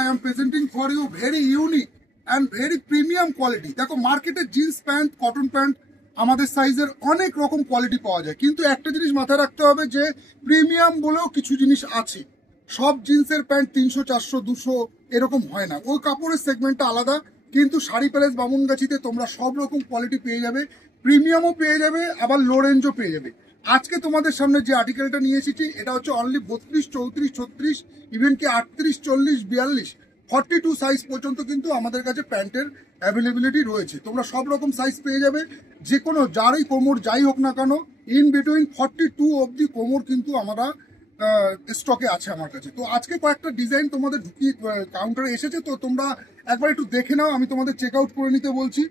I am presenting for you very unique and very premium quality. দেখো মার্কেটে jeans pant, cotton pant আমাদের সাইজের অনেক রকম কোয়ালিটি পাওয়া যায়, কিন্তু একটা জিনিস মাথায় রাখতে হবে যে প্রিমিয়াম বলেও কিছু জিনিস আছে। সব জিন্সের প্যান্ট 300, 400, 200 এরকম হয় না, ওই কাপড়ের সেগমেন্টটা আলাদা। কিন্তু শাড়ি প্যালেস বামুনগাছিতে তোমরা সব রকম কোয়ালিটি পেয়ে যাবে, প্রিমিয়ামও পেয়ে যাবে, আবার লো রেঞ্জও পেয়ে যাবে। আজকে তোমাদের সামনে যে আর্টিকেলটা নিয়ে এসেছি এটা হচ্ছে অনলি 32, 34, 36, ইভেন কি 38, 40, 42, 42 সাইজ পর্যন্ত কিন্তু আমাদের কাছে প্যান্টের অ্যাভেলেবিলিটি রয়েছে। তোমরা সব রকম সাইজ পেয়ে যাবে, যে কোনো যারই কোমর যাই হোক না কেন, ইন বিটুইন 42 অবধি কোমর কিন্তু আমরা স্টকে আছে আমার কাছে। তো আজকে কয়েকটা ডিজাইন তোমাদের ঢুকিয়ে কাউন্টারে এসেছে, তো তোমরা একবার একটু দেখে নাও, আমি তোমাদের চেক আউট করে নিতে বলছি।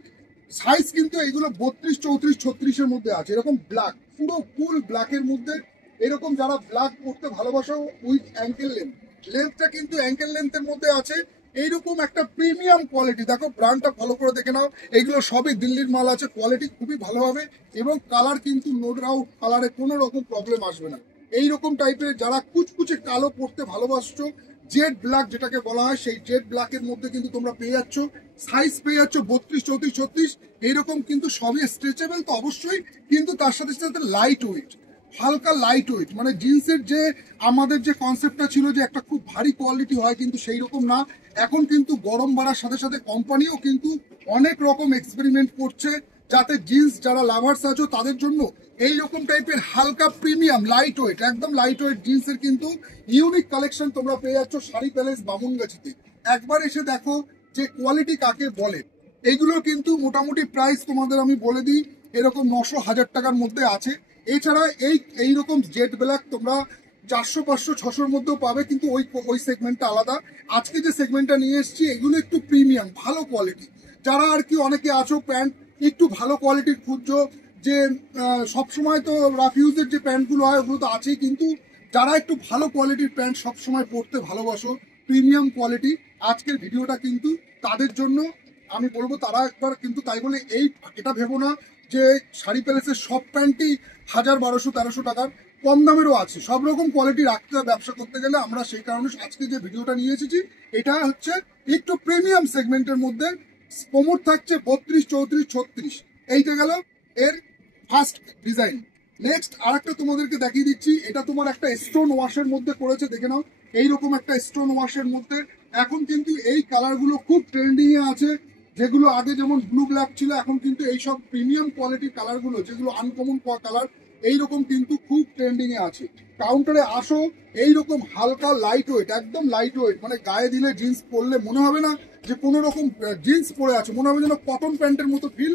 সাইজ কিন্তু এইগুলো 32, 34, 36-এর মধ্যে আছে। এরকম ব্ল্যাক, পুরো ফুল ব্ল্যাকের মধ্যে, এরকম যারা ব্ল্যাক পরতে ভালোবাসো উইথ অ্যাঙ্কেল লেন্থটা কিন্তু অ্যাঙ্কেল লেন্থের মধ্যে আছে। এইরকম একটা প্রিমিয়াম কোয়ালিটি, দেখো ব্র্যান্ডটা ফলো করে দেখে নাও, এইগুলো সবই দিল্লির মাল আছে, কোয়ালিটি খুবই ভালো হবে এবং কালার কিন্তু নো ডাউট কালারে কোনো রকম প্রবলেম আসবে না। এইরকম টাইপের যারা কুচকুচে কালো পরতে ভালোবাসছো, জেড ব্ল্যাক যেটাকে বলা হয়, সেই জেড ব্ল্যাকের মধ্যে কিন্তু তোমরা পেয়ে যাচ্ছ। সাইজ পেয়ে যাচ্ছ 32, 34, 36, এইরকম কিন্তু সবই স্ট্রেচেবল তো অবশ্যই, কিন্তু তার সাথে সাথে লাইট ওয়েট, হালকা লাইট ওয়েট। মানে জিন্সের যে আমাদের যে কনসেপ্টটা ছিল যে একটা খুব ভারী কোয়ালিটি হয়, কিন্তু সেই রকম না। এখন কিন্তু গরম বাড়ার সাথে সাথে কোম্পানিও কিন্তু অনেক রকম এক্সপেরিমেন্ট করছে, যাতে জিন্স যারা লাভার্স আছো তাদের জন্য এইরকম টাইপের হালকা প্রিমিয়াম লাইট ওয়েট, একদম লাইট ওয়েট জিন্সের কিন্তু ইউনিক কালেকশন তোমরা পেয়ে যাচ্ছ শাড়ি প্যালেস বামুনগাছিতে। একবার এসে দেখো যে কোয়ালিটি কাকে বলে। এইগুলো কিন্তু মোটামুটি প্রাইস তোমাদের আমি বলে দিই, এরকম 900, 1000 টাকার মধ্যে আছে। এছাড়া এইরকম জেড ব্ল্যাক তোমরা 400, 500, 600-র মধ্যেও পাবে, কিন্তু ওই সেগমেন্টটা আলাদা। আজকে যে সেগমেন্টটা নিয়ে এসেছি এগুলো একটু প্রিমিয়াম ভালো কোয়ালিটি। যারা আর কি অনেকে আছো প্যান্ট একটু ভালো কোয়ালিটির খুঁজছো, যে সবসময় তো রাফিউজের যে প্যান্টগুলো হয় ওগুলো তো আছেই, কিন্তু যারা একটু ভালো কোয়ালিটির প্যান্ট সবসময় পরতে ভালোবাসো, প্রিমিয়াম কোয়ালিটি, আজকের ভিডিওটা কিন্তু তাদের জন্য। আমি বলবো তারা একবার কিন্তু, তাই বলে এটা ভেবো না যে শাড়ি প্যালেসের সব প্যান্টই 1000, 1200, 1300 টাকার, কম দামেরও আছে। সব রকম কোয়ালিটি রাখতে হবে ব্যবসা করতে গেলে। আমরা সেই কারণে আজকে যে ভিডিওটা নিয়ে এসেছি এটা হচ্ছে একটু প্রিমিয়াম সেগমেন্টের মধ্যে। কোমর থাকছে 32, 34, 36, এইটা গেল এর ফার্স্ট ডিজাইন। নেক্সট আরেকটা তোমাদেরকে দেখিয়ে দিচ্ছি, এটা তোমার একটা স্টোন ওয়াশের মধ্যে করেছে, দেখে নাও। এইরকম একটা স্টোন ওয়াশের মধ্যে এখন কিন্তু এই কালারগুলো খুব ট্রেন্ডিং এ আছে। যেগুলো আগে যেমন ব্লু ব্ল্যাক ছিল, এখন কিন্তু এইসব প্রিমিয়াম কোয়ালিটির কালারগুলো, যেগুলো আনকমন কালার, এইরকম কিন্তু খুব ট্রেন্ডিং এ আছে। কাউন্টারে আসো, এইরকম হালকা লাইট ওয়েট, একদম লাইট ওয়েট, মানে গায়ে দিলে জিন্স পরলে মনে হবে না যে কোনো রকম জিন্স পরে আছে, মনে হবে যেন কটন প্যান্টের মতো ফিল,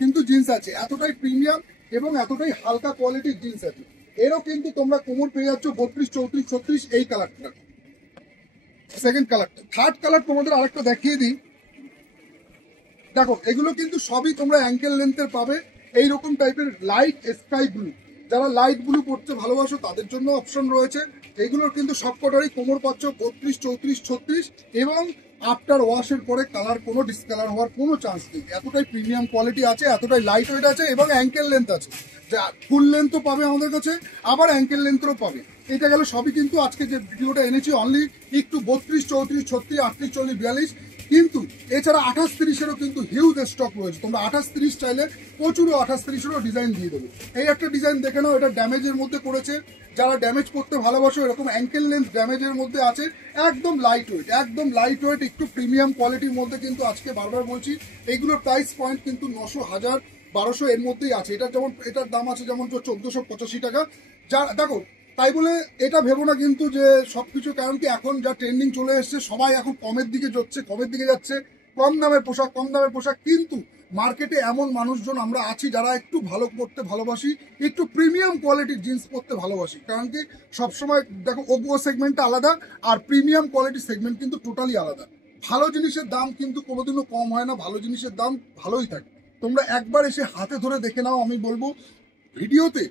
কিন্তু জিন্স আছে, এতটাই প্রিমিয়াম এবং এতটাই হালকা কোয়ালিটির জিন্স আছে। এরও কিন্তু তোমরা কোমর পেয়ে যাচ্ছ 32, 34, 36, এই কালারটা। সেকেন্ড কালারটা, থার্ড কালার তোমাদের আরেকটা দেখিয়ে দিই। দেখো এগুলো কিন্তু সবই তোমরা অ্যাঙ্কেল লেন্থের পাবে, এইরকম টাইপের লাইট স্কাই ব্লু। যারা লাইট ব্লু পড়তে ভালোবাসো তাদের জন্য অপশন রয়েছে। এগুলোর কিন্তু সবকটারই কোমর পাচ্ছ 32, 34, 36, এবং আফটার ওয়াশের পরে কালার কোনো ডিসকালার হওয়ার কোনো চান্স নেই। এতটাই প্রিমিয়াম কোয়ালিটি আছে, এতটাই লাইট ওয়েট আছে এবং অ্যাঙ্কেল লেন্থ আছে। যা ফুল লেন্থও পাবে আমাদের কাছে, আবার অ্যাঙ্কেল লেন্থেরও পাবে। এটা গেল সবই কিন্তু আজকে যে ভিডিওটা এনেছি অনলি একটু 32, 34, 36, 38, 40, 42, কিন্তু এছাড়া 28, 30-এরও কিন্তু হিউজ স্টক রয়েছে। তোমরা 28, 30 চাইলে প্রচুর 28, 30-এরও ডিজাইন দিয়ে দেবো। এই একটা ডিজাইন দেখে নাও, এটা ড্যামেজের মধ্যে করেছে। যারা ড্যামেজ করতে ভালোবাসো, এরকম অ্যাঙ্কেল লেন্থ ড্যামেজের মধ্যে আছে, একদম লাইট ওয়েট, একদম লাইট ওয়েট, একটু প্রিমিয়াম কোয়ালিটির মধ্যে কিন্তু আজকে বারবার বলছি এইগুলোর প্রাইস পয়েন্ট কিন্তু 900, 1000, 1200 এর মধ্যেই আছে। এটার দাম আছে যেমন 1485 টাকা। যা দেখো, তাই বলে এটা ভেবো না কিন্তু যে সবকিছু, কারণ কি এখন যা ট্রেন্ডিং চলে এসছে, সবাই এখন কমের দিকে যাচ্ছে, কম দামের পোশাক, কিন্তু মার্কেটে এমন মানুষজন আমরা আছি যারা একটু ভালো পড়তে ভালোবাসি, একটু প্রিমিয়াম কোয়ালিটির জিন্স পরতে ভালোবাসি। কারণ কি সবসময় দেখো ওপো সেগমেন্টটা আলাদা আর প্রিমিয়াম কোয়ালিটির সেগমেন্ট কিন্তু টোটালি আলাদা। ভালো জিনিসের দাম কিন্তু কোনোদিনও কম হয় না, ভালো জিনিসের দাম ভালোই থাকে। তোমরা একবার এসে হাতে ধরে দেখে নাও। আমি বলবো ভিডিওতে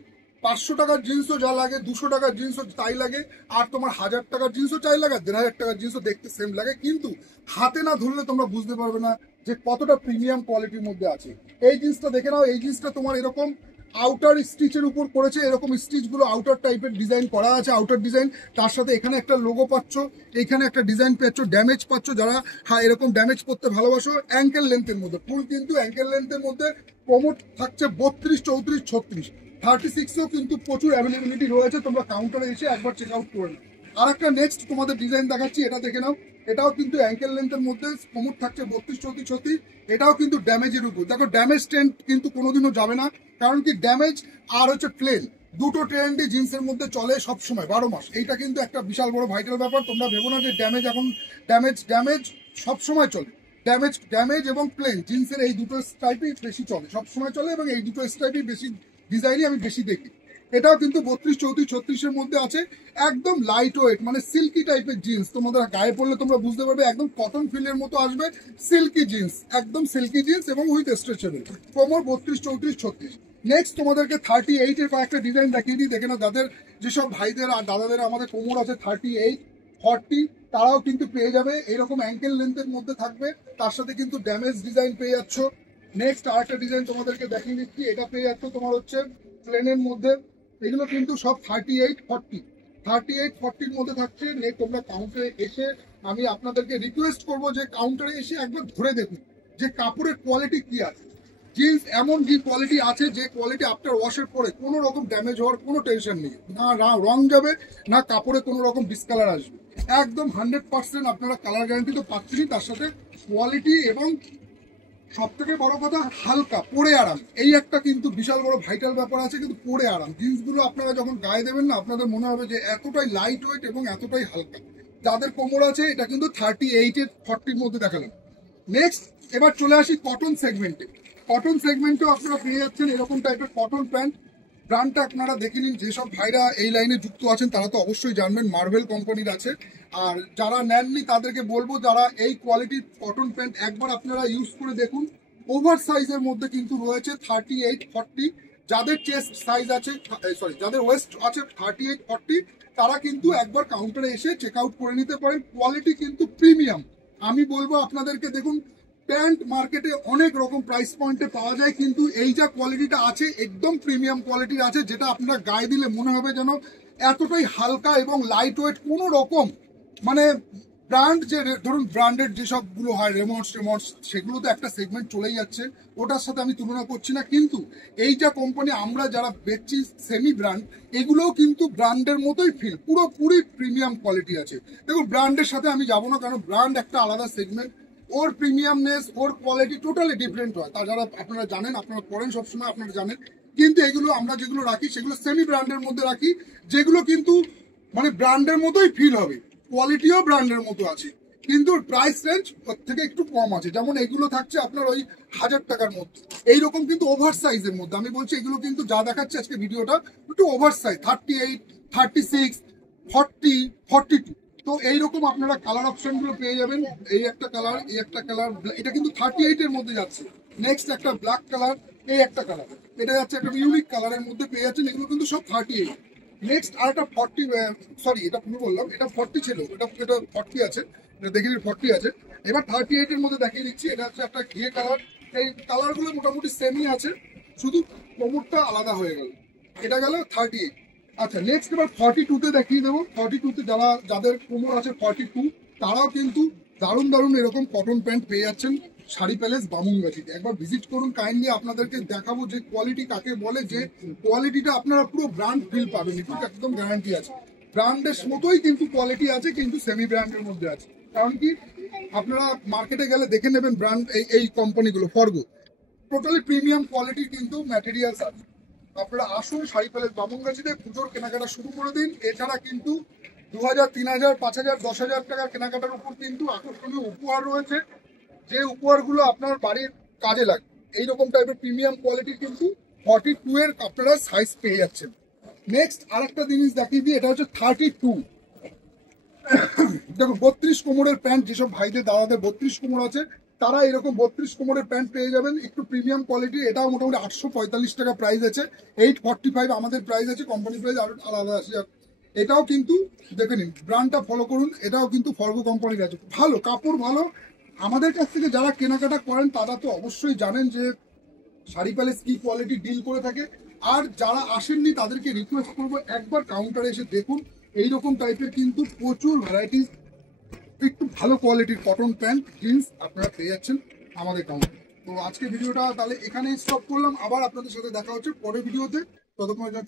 500 টাকার জিন্সও যা লাগে, 200 টাকার জিন্সও তাই লাগে, আর তোমার 1000 টাকার জিন্সও চাই লাগে, 1500 টাকার জিন্সও দেখতে সেম লাগে, কিন্তু হাতে না ধরলে তোমরা বুঝতে পারবে না যে কতটা প্রিমিয়াম কোয়ালিটির মধ্যে আছে। এই জিন্সটা দেখে নাও, এই জিন্সটা তোমার এরকম আউটার স্টিচের উপর করেছে, এরকম স্টিচগুলো আউটার টাইপের ডিজাইন করা আছে, আউটার ডিজাইন, তার সাথে এখানে একটা লোগো পাচ্ছ, এখানে একটা ডিজাইন পাচ্ছ, ড্যামেজ পাচ্ছ, যারা এরকম ড্যামেজ করতে ভালোবাসো। অ্যাঙ্কেল লেন্থের মধ্যে ফুল, কিন্তু অ্যাঙ্কেল লেন্থের মধ্যে কোমর থাকছে 32, 34, 36, 36এও কিন্তু প্রচুর অ্যাভেলেবিলিটি রয়েছে, তোমরা কাউন্টারে এসে একবার চেক আউট করে নাও। আর একটা নেক্সট তোমাদের ডিজাইন দেখাচ্ছি, এটা দেখে নাও। এটাও কিন্তু অ্যাঙ্কেল লেন্থের মধ্যে, কোমর থাকছে 32, 34, 36, এটাও কিন্তু ড্যামেজের উপর। দেখো ড্যামেজ ট্রেন্ড কিন্তু কোনোদিনও যাবে না, কারণ কি ড্যামেজ আর হচ্ছে প্লেন দুটো ট্রেন্ডই জিন্সের মধ্যে চলে সবসময় 12 মাস। এইটা কিন্তু একটা বিশাল বড় ভাইটাল ব্যাপার। তোমরা ভেবো না যে ড্যামেজ এখন, ড্যামেজ সবসময় চলে। ড্যামেজ এবং প্লেন জিন্সের এই দুটো স্টাইপই বেশি চলে, সবসময় চলে, এবং এই দুটো স্টাইপই বেশি ডিজাইনই আমি বেশি দেখি। এটাও কিন্তু 32, 34, 36-এর মধ্যে আছে। একদম লাইট ওয়েট, মানে সিল্কি টাইপের জিন্স, তোমাদের গায়ে পড়লে তোমরা বুঝতে পারবে একদম কটন ফিলের মতো আসবে। সিল্কি জিন্স, একদম সিল্কি জিন্স এবং উইথ স্ট্রেচেবল। কোমর 32, 34, 36। নেক্সট তোমাদেরকে 38-এর কয়েকটা ডিজাইন দেখিয়ে দিই, দেখে না। যাদের যেসব ভাইদের আর দাদাদের আমাদের কোমর আছে 38, 40, তারাও কিন্তু পেয়ে যাবে। এরকম অ্যাঙ্কেল লেন্থের মধ্যে থাকবে, তার সাথে কিন্তু ড্যামেজ ডিজাইন পেয়ে যাচ্ছ। নেক্সট আরেকটা ডিজাইন তোমাদেরকে দেখিয়ে দিচ্ছি, এটা পেয়ে যাচ্ছ তোমার হচ্ছে প্লেনের মধ্যে। এগুলো কিন্তু সব 38, 40, 38, 40-র মধ্যে থাকছে। তোমরা কাউন্টারে এসে, আমি আপনাদেরকে রিকোয়েস্ট করবো যে কাউন্টারে এসে একবার ধরে দেখুন যে কাপড়ের কোয়ালিটি কি আছে। জিন্স এমন যে কোয়ালিটি আছে, যে কোয়ালিটি আফটার ওয়াশের পরে কোনো রকম ড্যামেজ হওয়ার কোনো টেনশন নেই, না রং যাবে, না কাপড়ে কোনো রকম ডিসকালার আসবে। একদম 100% আপনারা কালার গ্যারান্টি তো পাচ্ছেনই, তার সাথে কোয়ালিটি এবং সব থেকে বড় কথা হালকা, পরে আরাম। এই একটা কিন্তু বিশাল বড় ভাইটাল ব্যাপার আছে, কিন্তু পরে আরাম। জিন্সগুলো আপনারা যখন গায়ে দেবেন না, আপনাদের মনে হবে যে এতটাই লাইট ওয়েট এবং এতটাই হালকা। যাদের কোমর আছে, এটা কিন্তু 38, 40-র মধ্যে দেখালাম। নেক্সট এবার চলে আসি কটন সেগমেন্টে। কটন সেগমেন্টেও আপনারা পেয়ে যাচ্ছেন এরকম টাইপের কটন প্যান্ট। ব্র্যান্ডটা আপনারা দেখে নিন, যেসব ভাইরা এই লাইনে যুক্ত আছেন তারা তো অবশ্যই জানবেন, মার্ভেল কোম্পানির আছে। আর যারা নেননি তাদেরকে বলবো, যারা এই কোয়ালিটির কটন প্যান্ট একবার আপনারা ইউজ করে দেখুন। ওভার সাইজের মধ্যে কিন্তু রয়েছে 38, 40। যাদের চেস্ট সাইজ আছে, যাদের ওয়েস্ট আছে 38, 40, তারা কিন্তু একবার কাউন্টারে এসে চেক আউট করে নিতে পারেন। কোয়ালিটি কিন্তু প্রিমিয়াম। আমি বলবো আপনাদেরকে, দেখুন প্যান্ট মার্কেটে অনেক রকম প্রাইস পয়েন্টে পাওয়া যায়, কিন্তু এই যা কোয়ালিটিটা আছে একদম প্রিমিয়াম কোয়ালিটির আছে, যেটা আপনার গায়ে দিলে মনে হবে যেন এতটাই হালকা এবং লাইট ওয়েট। কোনো রকম মানে ব্র্যান্ড, যে ধরুন ব্র্যান্ডেড যেসবগুলো হয় রেমন্ডস, সেগুলো তো একটা সেগমেন্ট চলেই যাচ্ছে, ওটার সাথে আমি তুলনা করছি না। কিন্তু এই যা কোম্পানি আমরা যারা বেচছি সেমি ব্র্যান্ড, এগুলোও কিন্তু ব্র্যান্ডের মতোই ফিল, পুরোপুরি প্রিমিয়াম কোয়ালিটি আছে। দেখুন ব্র্যান্ডের সাথে আমি যাবো না, কারণ ব্র্যান্ড একটা আলাদা সেগমেন্ট, ওর প্রিমিয়ামনেস, ওর কোয়ালিটি টোটালি ডিফারেন্ট হয়। তাছাড়া আপনারা জানেন, আপনারা পড়েন সবসময়, আপনারা জানেন। কিন্তু এগুলো আমরা যেগুলো রাখি সেগুলো সেমি ব্র্যান্ডের মধ্যে রাখি, যেগুলো কিন্তু মানে ব্র্যান্ডের মতোই ফিল হবে, কোয়ালিটিও ব্র্যান্ডের মতো আছে, কিন্তু প্রাইস রেঞ্জ ওর থেকে একটু কম আছে। যেমন এগুলো থাকছে আপনার ওই 1000 টাকার মধ্যে, এইরকম কিন্তু ওভার সাইজের মধ্যে। আমি বলছি এগুলো কিন্তু যা দেখাচ্ছে আজকে ভিডিওটা একটু ওভার সাইজ, 38, 36, 40, 42। তো এইরকম আপনারা কালার অপশন গুলো পেয়ে যাবেন। এই একটা কালার, এই একটা কালার, এটা কিন্তু 38-এর মধ্যে যাচ্ছে। নেক্সট একটা ব্ল্যাক কালার, এই একটা কালার, এটা যাচ্ছে একটা ইউনিক কালারের মধ্যে পেয়ে যাচ্ছেন। এগুলো কিন্তু সব 38। নেক্সট আর একটা 40, সরি এটা ভুল বললাম, এটা 40 ছিল, এটা 40 আছে, এটা দেখে 40 আছে। এবার 38-এর মধ্যে দেখিয়ে দিচ্ছি, এটা হচ্ছে একটা ঘিয়ে কালার। এই কালারগুলো মোটামুটি সেমই আছে, শুধু কোমরটা আলাদা হয়ে গেল। এটা গেল 38। আচ্ছা নেক্সট এবার 42-তে দেখিয়ে দেবো। 42-তে যাদের কোমর আছে 42, তারাও কিন্তু দারুণ দারুণ এরকম কটন প্যান্ট পেয়ে যাচ্ছেন শাড়ি প্যালেস বামুনগাছিতে। একবার ভিজিট করুন কাইন্ডলি, আপনাদেরকে দেখাবো যে কোয়ালিটি কাকে বলে, যে কোয়ালিটিটা আপনারা পুরো ব্র্যান্ড ফিল পাবেন, এটা একদম গ্যারান্টি আছে। ব্র্যান্ডের মতোই কিন্তু কোয়ালিটি আছে, কিন্তু সেমি ব্র্যান্ডের মধ্যে আছে। কারণ কি, আপনারা মার্কেটে গেলে দেখে নেবেন ব্র্যান্ড, এই কোম্পানিগুলো ফরগো টোটালি প্রিমিয়াম কোয়ালিটি কিন্তু ম্যাটেরিয়ালস আছে। আপনারা আসুন শাড়ি প্যালেস বামুনগাছিতে, পুজোর কেনাকাটা শুরু করে দিন। এছাড়া কিন্তু 2000, 3000, 5000, 10,000 টাকার কেনাকাটার উপর কিন্তু আকর্ষণীয় উপহার রয়েছে, যে উপহারগুলো আপনার বাড়ির কাজে লাগবে। এইরকম টাইপের প্রিমিয়াম কোয়ালিটির কিন্তু 42-এর আপনারা সাইজ পেয়ে যাচ্ছেন। নেক্সট আরেকটা জিনিস দেখিয়ে দিই, এটা হচ্ছে 32। দেখো 32 কোমরের প্যান্ট, যেসব ভাইদের দাদাদের 32 কোমর আছে, তারা এরকম 32 কোমরের প্যান্ট পেয়ে যাবেন, একটু প্রিমিয়াম কোয়ালিটি। এটাও মোটামুটি 845 টাকা প্রাইস আছে, 845 আমাদের প্রাইস আছে, কোম্পানি প্রাইস আরো আলাদা আছে। এটাও কিন্তু দেখে নিন, ব্র্যান্ডটা ফলো করুন, এটাও কিন্তু ফরগো কোম্পানির আছে, ভালো কাপড়, ভালো। আমাদের কাছ থেকে যারা কেনাকাটা করেন তারা তো অবশ্যই জানেন যে শাড়ি প্যালেস কি কোয়ালিটি ডিল করে থাকে। আর যারা আসেননি তাদেরকে রিকোয়েস্ট করবো একবার কাউন্টারে এসে দেখুন, এইরকম টাইপের কিন্তু প্রচুর ভ্যারাইটিস একটু ভালো কোয়ালিটির কটন প্যান্ট জিন্স আপনারা পেয়ে যাচ্ছেন আমাদের কাউন্টারে। তো আজকে ভিডিওটা তাহলে এখানেই স্টপ করলাম, আবার আপনাদের সাথে দেখা হচ্ছে পরের ভিডিওতে, ততক্ষণের জন্য